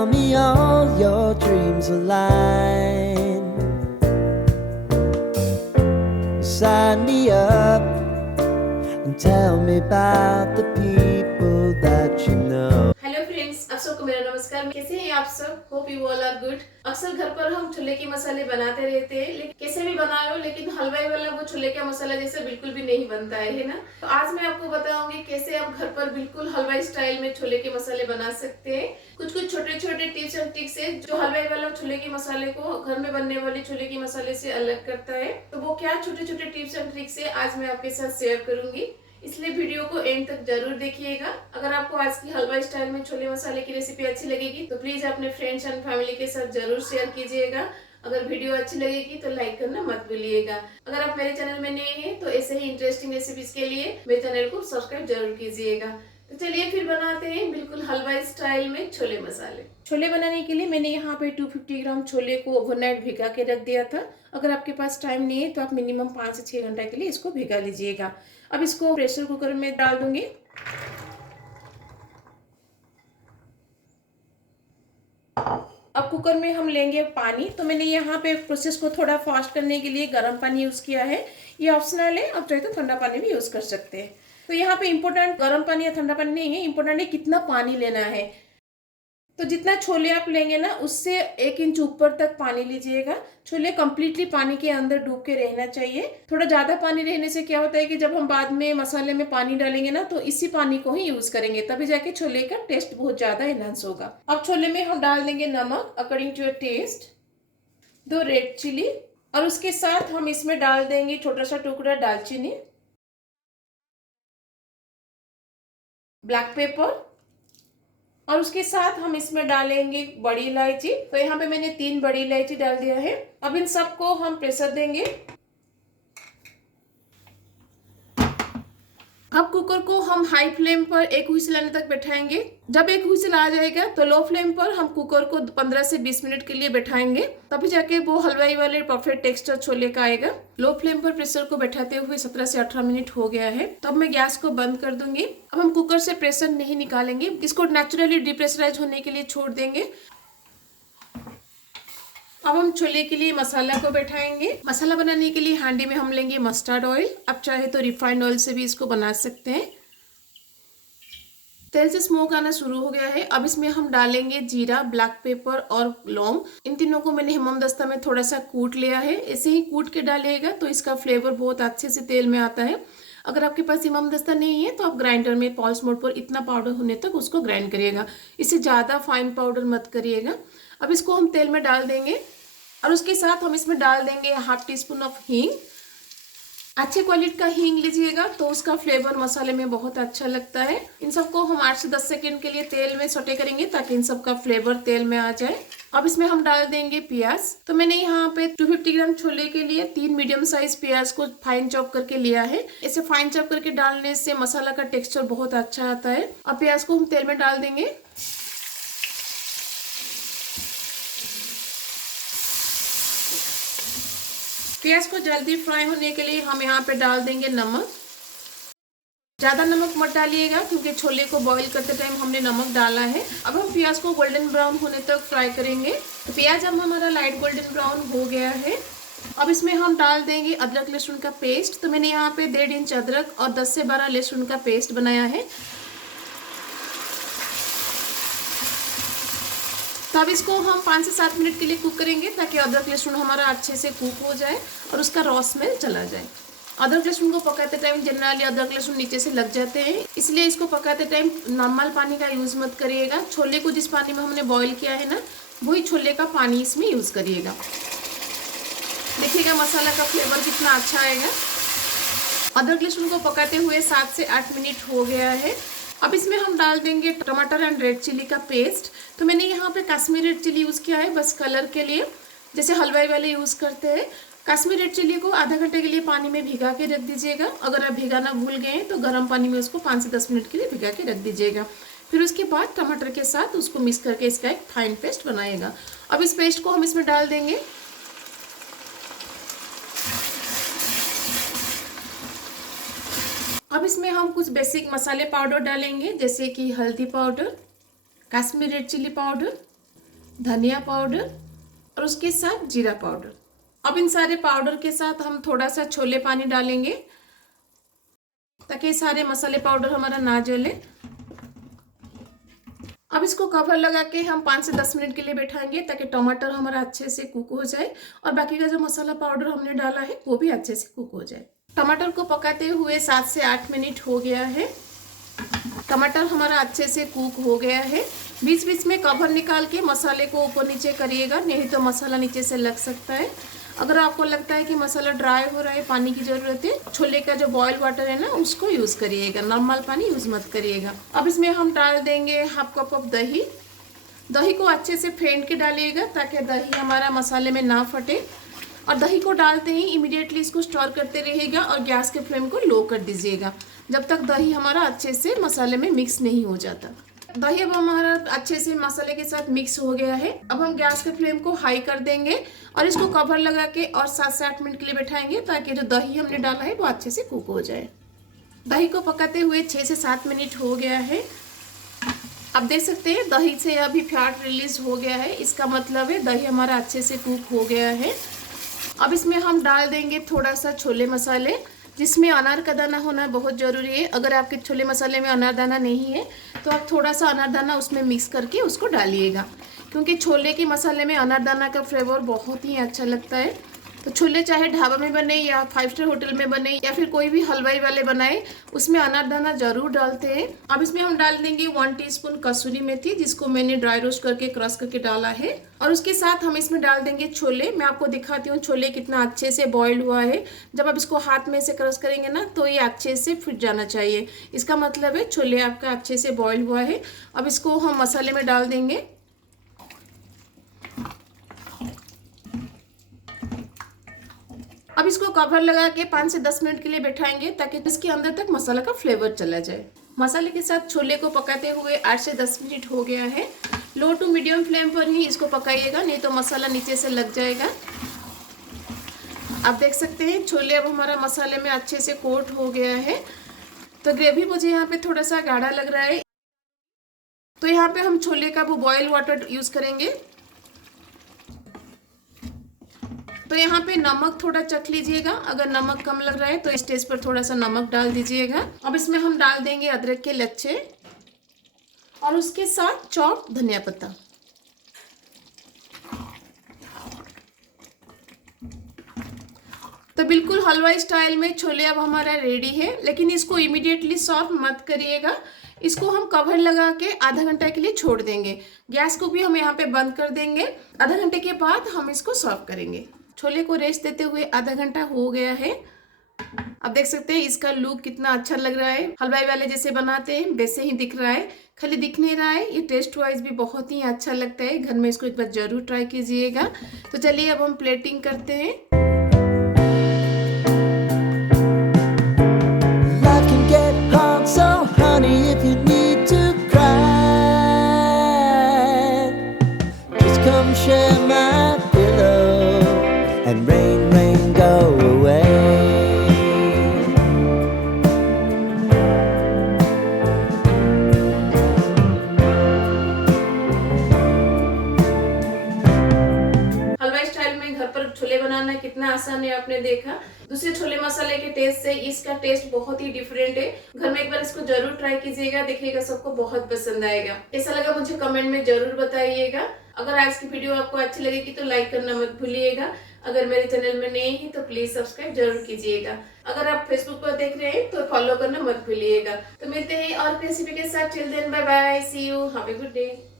Tell me all your dreams align. Sign me up and tell me about the people that you know. Hello friends, आप सबको मेरा नमस्कार। कैसे हैं आप सब? Hope you all are good. अक्सर घर पर हम छोले के मसाले बनाते रहते हैं, लेकिन कैसे भी बना लो, लेकिन हलवाई वाला वो छोले का मसाला जैसे बिल्कुल भी नहीं बनता है ना। तो आज मैं आपको बताऊंगी कैसे आप घर पर बिल्कुल हलवाई स्टाइल में छोले के मसाले बना सकते हैं। कुछ कुछ छोटे छोटे टिप्स एंड ट्रिक्स है जो हलवाई वाला छोले के मसाले को घर में बनने वाले छोले के मसाले से अलग करता है। तो वो क्या छोटे छोटे टिप्स एंड ट्रिक्स है आज मैं आपके साथ शेयर करूंगी, इसलिए वीडियो को एंड तक जरूर देखिएगा। अगर आपको आज की हलवाई स्टाइल में छोले मसाले की रेसिपी अच्छी लगेगी तो प्लीज अपने फ्रेंड्स एंड फैमिली के साथ जरूर शेयर कीजिएगा। अगर वीडियो अच्छी लगेगी तो लाइक करना मत भूलिएगा। अगर आप मेरे चैनल में नए हैं तो ऐसे ही इंटरेस्टिंग रेसिपीज के लिए मेरे चैनल को सब्सक्राइब जरूर कीजिएगा। तो चलिए फिर बनाते हैं बिल्कुल हलवाई स्टाइल में छोले मसाले। छोले बनाने के लिए मैंने यहाँ पे 250 ग्राम छोले को ओवरनाइट भिगा के रख दिया था। अगर आपके पास टाइम नहीं है तो आप मिनिमम 5 से 6 घंटा के लिए इसको भिगा लीजिएगा। अब इसको प्रेशर कुकर में डाल दूंगी। अब कुकर में हम लेंगे पानी। तो मैंने यहाँ पे प्रोसेस को थोड़ा फास्ट करने के लिए गर्म पानी यूज किया है। ये ऑप्शनल है, आप चाहे तो ठंडा पानी भी यूज कर सकते हैं। तो यहाँ पे इम्पोर्टेंट गर्म पानी या ठंडा पानी नहीं है, इम्पोर्टेंट है कितना पानी लेना है। तो जितना छोले आप लेंगे ना उससे 1 इंच ऊपर तक पानी लीजिएगा। छोले कंप्लीटली पानी के अंदर डूब के रहना चाहिए। थोड़ा ज्यादा पानी रहने से क्या होता है कि जब हम बाद में मसाले में पानी डालेंगे ना तो इसी पानी को ही यूज करेंगे, तभी जाके छोले का टेस्ट बहुत ज्यादा एनहांस होगा। अब छोले में हम डाल देंगे नमक according to your taste, 2 red chilli, और उसके साथ हम इसमें डाल देंगे छोटा सा टुकड़ा दालचीनी, ब्लैक पेपर, और उसके साथ हम इसमें डालेंगे बड़ी इलायची। तो यहाँ पे मैंने 3 बड़ी इलायची डाल दिया है। अब इन सबको हम प्रेशर देंगे। अब कुकर को हम हाई फ्लेम पर 1 व्हिसल आने तक बैठाएंगे। जब 1 व्हिसल आ जाएगा तो लो फ्लेम पर हम कुकर को 15 से 20 मिनट के लिए बैठाएंगे, तभी जाके वो हलवाई वाले परफेक्ट टेक्सचर छोले का आएगा। लो फ्लेम पर प्रेशर को बैठाते हुए 17 से 18 मिनट हो गया है। तो अब मैं गैस को बंद कर दूंगी। अब हम कुकर से प्रेशर नहीं निकालेंगे, इसको नेचुरली डिप्रेशराइज होने के लिए छोड़ देंगे। अब हम छोले के लिए मसाला को बैठाएंगे। मसाला बनाने के लिए हांडी में हम लेंगे मस्टर्ड ऑयल। आप चाहे तो रिफाइंड ऑयल से भी इसको बना सकते हैं। तेल से स्मोक आना शुरू हो गया है। अब इसमें हम डालेंगे जीरा, ब्लैक पेपर और लौंग। इन तीनों को मैंने हेमदस्ता में थोड़ा सा कूट लिया है। ऐसे ही कूट के डालिएगा तो इसका फ्लेवर बहुत अच्छे से तेल में आता है। अगर आपके पास हेमदस्ता नहीं है तो आप ग्राइंडर में पल्स मोड पर इतना पाउडर होने तक उसको ग्राइंड करिएगा, इससे ज़्यादा फाइन पाउडर मत करिएगा। अब इसको हम तेल में डाल देंगे और उसके साथ हम इसमें डाल देंगे ½ टीस्पून ऑफ हींग। अच्छे क्वालिटी का हींग लीजिएगा तो उसका फ्लेवर मसाले में बहुत अच्छा लगता है। इन सबको हम 8 से 10 सेकंड के लिए तेल में सौटे करेंगे ताकि इन सब का फ्लेवर तेल में आ जाए। अब इसमें हम डाल देंगे प्याज। तो मैंने यहाँ पे 250 ग्राम छोले के लिए 3 मीडियम साइज प्याज को फाइन चॉप करके लिया है। इसे फाइन चॉप करके डालने से मसाला का टेक्सचर बहुत अच्छा आता है। अब प्याज को हम तेल में डाल देंगे। प्याज को जल्दी फ्राई होने के लिए हम यहाँ पे डाल देंगे नमक। ज़्यादा नमक मत डालिएगा क्योंकि छोले को बॉईल करते टाइम हमने नमक डाला है। अब हम प्याज को गोल्डन ब्राउन होने तक फ्राई करेंगे। तो प्याज अब हमारा लाइट गोल्डन ब्राउन हो गया है। अब इसमें हम डाल देंगे अदरक लहसुन का पेस्ट। तो मैंने यहाँ पे 1.5 इंच अदरक और 10 से 12 लहसुन का पेस्ट बनाया है। तो अब इसको हम 5 से 7 मिनट के लिए कुक करेंगे ताकि अदरक लहसुन हमारा अच्छे से कुक हो जाए और उसका रॉ स्मेल चला जाए। अदरक लहसुन को पकाते टाइम जनरली अदरक लहसुन नीचे से लग जाते हैं, इसलिए इसको पकाते टाइम नॉर्मल पानी का यूज मत करिएगा। छोले को जिस पानी में हमने बॉईल किया है ना वही छोले का पानी इसमें यूज करिएगा। देखिएगा मसाला का फ्लेवर कितना अच्छा आएगा। अदरक लहसुन को पकाते हुए 7 से 8 मिनट हो गया है। अब इसमें हम डाल देंगे टमाटर एंड रेड चिली का पेस्ट। तो मैंने यहाँ पे कश्मीरी रेड चिली यूज़ किया है बस कलर के लिए, जैसे हलवाई वाले यूज़ करते हैं। कश्मीरी रेड चिली को आधा घंटे के लिए पानी में भिगा के रख दीजिएगा। अगर आप भिगाना भूल गए तो गर्म पानी में उसको 5 से 10 मिनट के लिए भिगा के रख दीजिएगा। फिर उसके बाद टमाटर के साथ उसको मिक्स करके इसका एक फाइन पेस्ट बनाएगा। अब इस पेस्ट को हम इसमें डाल देंगे। अब इसमें हम कुछ बेसिक मसाले पाउडर डालेंगे जैसे कि हल्दी powder, Kashmiri red chilli powder, धनिया पाउडर और उसके साथ जीरा पाउडर। अब इन सारे पाउडर के साथ हम थोड़ा सा छोले पानी डालेंगे ताकि सारे मसाले पाउडर हमारा ना जले। अब इसको कवर लगा के हम 5 से 10 मिनट के लिए बैठाएंगे ताकि टमाटर हमारा अच्छे से कुक हो जाए और बाकी का जो मसाला पाउडर हमने डाला है वो भी अच्छे से कुक हो जाए। टमाटर को पकाते हुए 7 से 8 मिनट हो गया है। टमाटर हमारा अच्छे से कुक हो गया है। बीच बीच में कवर निकाल के मसाले को ऊपर नीचे करिएगा, नहीं तो मसाला नीचे से लग सकता है। अगर आपको लगता है कि मसाला ड्राई हो रहा है, पानी की ज़रूरत है, छोले का जो बॉयल वाटर है ना उसको यूज़ करिएगा, नॉर्मल पानी यूज़ मत करिएगा। अब इसमें हम डाल देंगे हाफ कप ऑफ दही। दही को अच्छे से फेंट के डालिएगा ताकि दही हमारा मसाले में ना फटे। और दही को डालते ही इमीडिएटली इसको स्टर करते रहिएगा और गैस के फ्लेम को लो कर दीजिएगा जब तक दही हमारा अच्छे से मसाले में मिक्स नहीं हो जाता। दही अब हमारा अच्छे से मसाले के साथ मिक्स हो गया है। अब हम गैस के फ्लेम को हाई कर देंगे और इसको कवर लगा के और 7 से 8 मिनट के लिए बैठाएंगे ताकि जो दही हमने डाला है वो अच्छे से कुक हो जाए। दही को पकाते हुए 6 से 7 मिनट हो गया है। अब देख सकते हैं दही से अभी फैट रिलीज हो गया है, इसका मतलब है दही हमारा अच्छे से कुक हो गया है। अब इसमें हम डाल देंगे थोड़ा सा छोले मसाले, जिसमें अनार का दाना होना बहुत ज़रूरी है। अगर आपके छोले मसाले में अनार दाना नहीं है तो आप थोड़ा सा अनार दाना उसमें मिक्स करके उसको डालिएगा, क्योंकि छोले के मसाले में अनार दाना का फ्लेवर बहुत ही अच्छा लगता है। तो छोले चाहे ढाबा में बने या 5 स्टार होटल में बने या फिर कोई भी हलवाई वाले बनाए, उसमें अनारदाना जरूर डालते हैं। अब इसमें हम डाल देंगे 1 टीस्पून कसूरी मेथी, जिसको मैंने ड्राई रोस्ट करके क्रश करके डाला है। और उसके साथ हम इसमें डाल देंगे छोले। मैं आपको दिखाती हूँ छोले कितना अच्छे से बॉयल हुआ है। जब आप इसको हाथ में से क्रश करेंगे ना तो ये अच्छे से फूट जाना चाहिए, इसका मतलब है छोले आपका अच्छे से बॉयल हुआ है। अब इसको हम मसाले में डाल देंगे। अब इसको कवर लगा के 5 से 10 मिनट के लिए बैठाएंगे ताकि इसके अंदर तक मसाला का फ्लेवर चला जाए। मसाले के साथ छोले को पकाते हुए 8 से 10 मिनट हो गया है। लो टू मीडियम फ्लेम पर ही इसको पकाइएगा, नहीं तो मसाला नीचे से लग जाएगा। आप देख सकते हैं छोले अब हमारा मसाले में अच्छे से कोट हो गया है। तो ग्रेवी मुझे यहाँ पे थोड़ा सा गाढ़ा लग रहा है, तो यहाँ पे हम छोले का वो बॉयल वाटर यूज़ करेंगे। तो यहाँ पे नमक थोड़ा चख लीजिएगा, अगर नमक कम लग रहा है तो इस स्टेज पर थोड़ा सा नमक डाल दीजिएगा। अब इसमें हम डाल देंगे अदरक के लच्छे और उसके साथ चॉप धनिया पत्ता। तो बिल्कुल हलवाई स्टाइल में छोले अब हमारा रेडी है, लेकिन इसको इमीडिएटली सर्व मत करिएगा। इसको हम कवर लगा के आधा घंटा के लिए छोड़ देंगे। गैस को भी हम यहाँ पे बंद कर देंगे। आधा घंटे के बाद हम इसको सर्व करेंगे। छोले को रेस्ट देते हुए आधा घंटा हो गया है। अब देख सकते हैं इसका लुक कितना अच्छा लग रहा है, हलवाई वाले जैसे बनाते हैं वैसे ही दिख रहा है। खाली दिख नहीं रहा है, ये टेस्ट वाइज भी बहुत ही अच्छा लगता है। घर में इसको एक बार जरूर ट्राई कीजिएगा। तो चलिए अब हम प्लेटिंग करते हैं। Life can get hard, so honey, if you need to cry, just come share my pillow and rain, rain, go away. हलवाई स्टाइल में घर पर छोले बनाना कितना आसान है, आपने देखा। दूसरे छोले मसाले के टेस्ट से इसका टेस्ट बहुत ही डिफरेंट है। घर में एक बार इसको जरूर ट्राई कीजिएगा, देखिएगा सबको बहुत पसंद आएगा। ऐसा लगा मुझे कमेंट में जरूर बताइएगा। अगर आज की वीडियो आपको अच्छी लगेगी तो लाइक करना मत भूलिएगा। अगर मेरे चैनल में नए हैं तो प्लीज सब्सक्राइब जरूर कीजिएगा। अगर आप फेसबुक पर देख रहे हैं तो फॉलो करना मत भूलिएगा। तो मिलते हैं और रेसिपी के साथ। Till then bye bye, see you, have a good day.